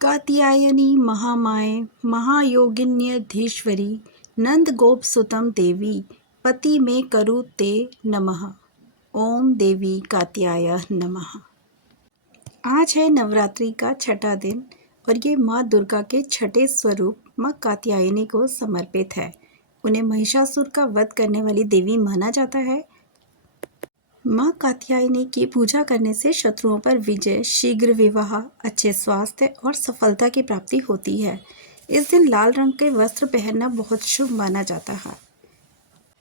कात्यायनी महामाये महायोगिन्यधीश्वरी नंद गोप सुतम देवी पति में करु ते नमः। ओम देवी कात्याय नमः। आज है नवरात्रि का छठा दिन और ये माँ दुर्गा के छठे स्वरूप माँ कात्यायनी को समर्पित है। उन्हें महिषासुर का वध करने वाली देवी माना जाता है। माँ कात्यायनी की पूजा करने से शत्रुओं पर विजय, शीघ्र विवाह, अच्छे स्वास्थ्य और सफलता की प्राप्ति होती है। इस दिन लाल रंग के वस्त्र पहनना बहुत शुभ माना जाता है।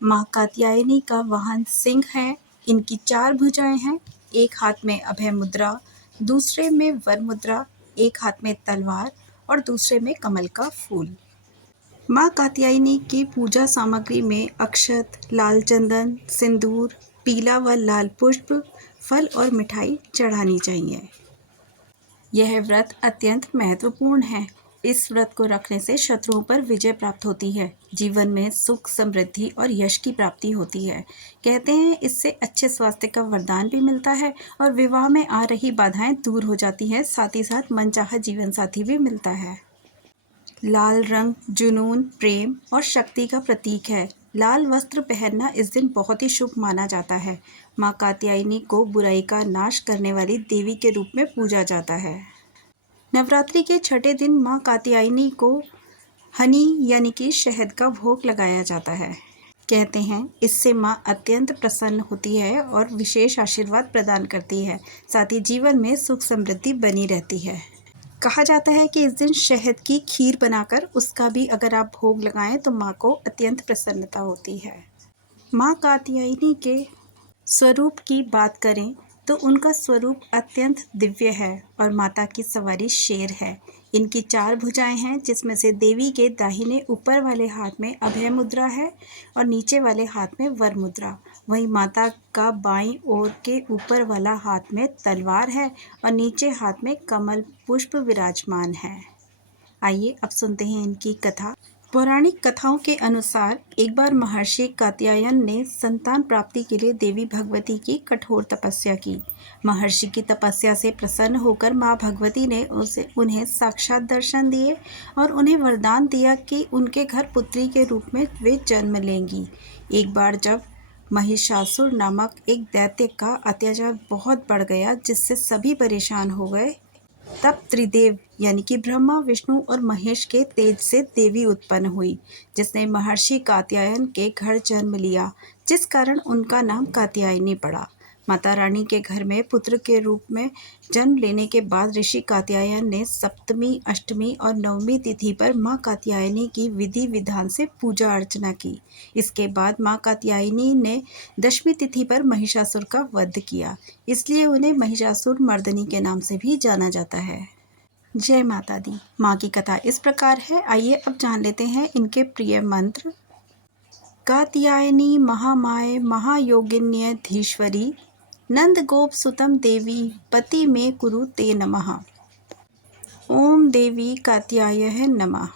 माँ कात्यायनी का वाहन सिंह है। इनकी 4 भुजाएं हैं। एक हाथ में अभय मुद्रा, दूसरे में वर मुद्रा, एक हाथ में तलवार और दूसरे में कमल का फूल। माँ कात्यायनी की पूजा सामग्री में अक्षत, लाल चंदन, सिंदूर, पीला व लाल पुष्प, फल और मिठाई चढ़ानी चाहिए। यह व्रत अत्यंत महत्वपूर्ण है। इस व्रत को रखने से शत्रुओं पर विजय प्राप्त होती है, जीवन में सुख, समृद्धि और यश की प्राप्ति होती है। कहते हैं इससे अच्छे स्वास्थ्य का वरदान भी मिलता है और विवाह में आ रही बाधाएं दूर हो जाती हैं। साथ ही साथ मनचाहा जीवन साथी भी मिलता है। लाल रंग जुनून, प्रेम और शक्ति का प्रतीक है। लाल वस्त्र पहनना इस दिन बहुत ही शुभ माना जाता है। माँ कात्यायनी को बुराई का नाश करने वाली देवी के रूप में पूजा जाता है। नवरात्रि के छठे दिन माँ कात्यायनी को हनी यानी कि शहद का भोग लगाया जाता है। कहते हैं इससे माँ अत्यंत प्रसन्न होती है और विशेष आशीर्वाद प्रदान करती है। साथ ही जीवन में सुख समृद्धि बनी रहती है। कहा जाता है कि इस दिन शहद की खीर बनाकर उसका भी अगर आप भोग लगाएं तो माँ को अत्यंत प्रसन्नता होती है। माँ कात्यायनी के स्वरूप की बात करें तो उनका स्वरूप अत्यंत दिव्य है और माता की सवारी शेर है। इनकी 4 भुजाएं हैं, जिसमें से देवी के दाहिने ऊपर वाले हाथ में अभय मुद्रा है और नीचे वाले हाथ में वर मुद्रा। वहीं माता का बाईं ओर के ऊपर वाला हाथ में तलवार है और नीचे हाथ में कमल पुष्प विराजमान है। आइए अब सुनते हैं इनकी कथा। पौराणिक कथाओं के अनुसार एक बार महर्षि कात्यायन ने संतान प्राप्ति के लिए देवी भगवती की कठोर तपस्या की। महर्षि की तपस्या से प्रसन्न होकर माँ भगवती ने उन्हें साक्षात दर्शन दिए और उन्हें वरदान दिया कि उनके घर पुत्री के रूप में वे जन्म लेंगी। एक बार जब महिषासुर नामक एक दैत्य का अत्याचार बहुत बढ़ गया, जिससे सभी परेशान हो गए, तब त्रिदेव यानी कि ब्रह्मा, विष्णु और महेश के तेज से देवी उत्पन्न हुई, जिसने महर्षि कात्यायन के घर जन्म लिया, जिस कारण उनका नाम कात्यायनी पड़ा। माता रानी के घर में पुत्र के रूप में जन्म लेने के बाद ऋषि कात्यायन ने सप्तमी, अष्टमी और नवमी तिथि पर माँ कात्यायनी की विधि विधान से पूजा अर्चना की। इसके बाद माँ कात्यायनी ने दशमी तिथि पर महिषासुर का वध किया, इसलिए उन्हें महिषासुर मर्दनी के नाम से भी जाना जाता है। जय माता दी। माँ की कथा इस प्रकार है। आइए अब जान लेते हैं इनके प्रिय मंत्र। कात्यायनी महामाये महायोगिन्यधीश्वरी नंद गोप सुतम देवी पति में कुरु ते नमः। ओम देवी कात्याय नमः।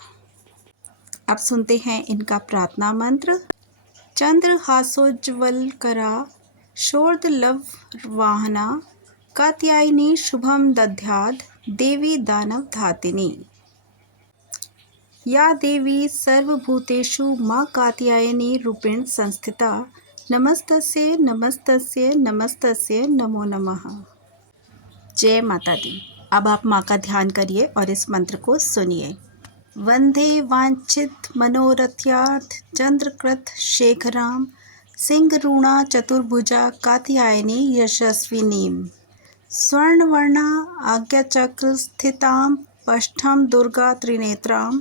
अब सुनते हैं इनका प्रार्थना मंत्र। चंद्र हासोज्वल करा शोर्दलव वाहना कात्यायनी शुभम दध्याद देवी दानव धातिनी। या देवी सर्वभूतेषु माँ कात्यायनी रूपेण संस्थिता नमस्तस्यै नमस्तस्यै नमस्तस्यै नमो नमः। जय माता दी। अब आप माँ का ध्यान करिए और इस मंत्र को सुनिए। वंदे वांछित मनोरथ्यार्थ चंद्रकृत शेखराम सिंहरूणा चतुर्भुजा कात्यायनी यशस्विनीम स्वर्णवर्णा आज्ञाचक्र स्थितां पष्ठं दुर्गा त्रिनेत्रां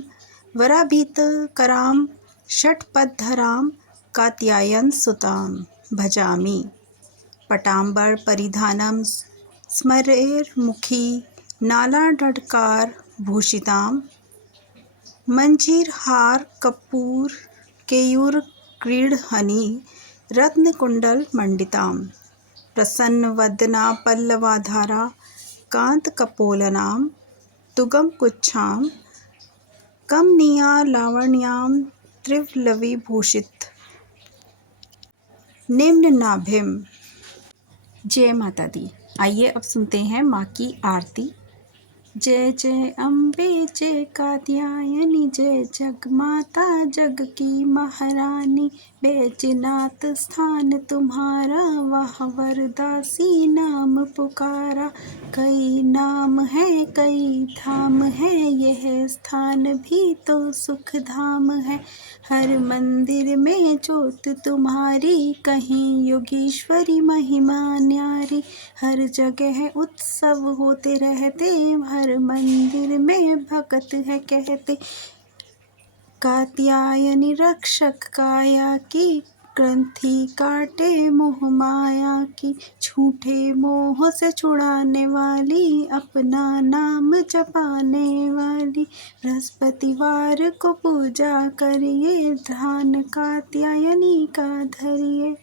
वराभीत करां षट्पदधरां कात्यायन सुतां भजामि। पटांबर परिधानं स्मरेर्मुखी नालाढकार भूषितां मंजीरहार कपूर केयूर क्रीडहनी रत्नकुंडल मंडितां प्रसन्नवदना पल्लवाधारा कांतकपोलनां तुगम कुच्छां कमनीया लावण्यां त्रिवलवीभूषित निम्न नाभिम। जय माता दी। आइए अब सुनते हैं माँ की आरती। जय जय अम्बे जय कात्यायनी, जय जगमाता जग की महारानी। बैजनाथ स्थान तुम्हारा, वहाँ वरदासी नाम पुकारा। कई नाम है कई धाम है, यह स्थान भी तो सुख धाम है। हर मंदिर में ज्योत तुम्हारी, कहीं योगीश्वरी महिमा न्यारी। हर जगह उत्सव होते रहते, हर मंदिर में भक्त है कहते। कात्यायनी रक्षक काया की, ग्रंथि काटे मोह माया की। झूठे मोह से छुड़ाने वाली, अपना नाम जपाने वाली। बृहस्पतिवार को पूजा करिए, ध्यान कात्यायनी का धरिए।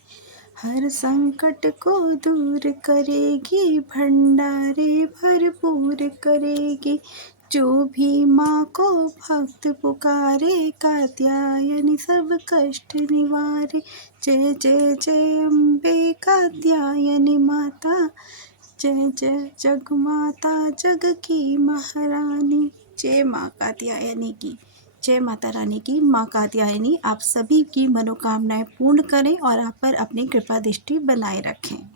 हर संकट को दूर करेगी, भंडारे भरपूर करेगी। जो भी माँ को भक्त पुकारे, कात्यायनी सब कष्ट निवारे। जय जय जय अम्बे कात्यायनी माता, जय जय जग माता जग की महारानी। जय माँ कात्यायनी की, जय माता रानी की। माँ कात्यायनी आप सभी की मनोकामनाएं पूर्ण करें और आप पर अपनी कृपा दृष्टि बनाए रखें।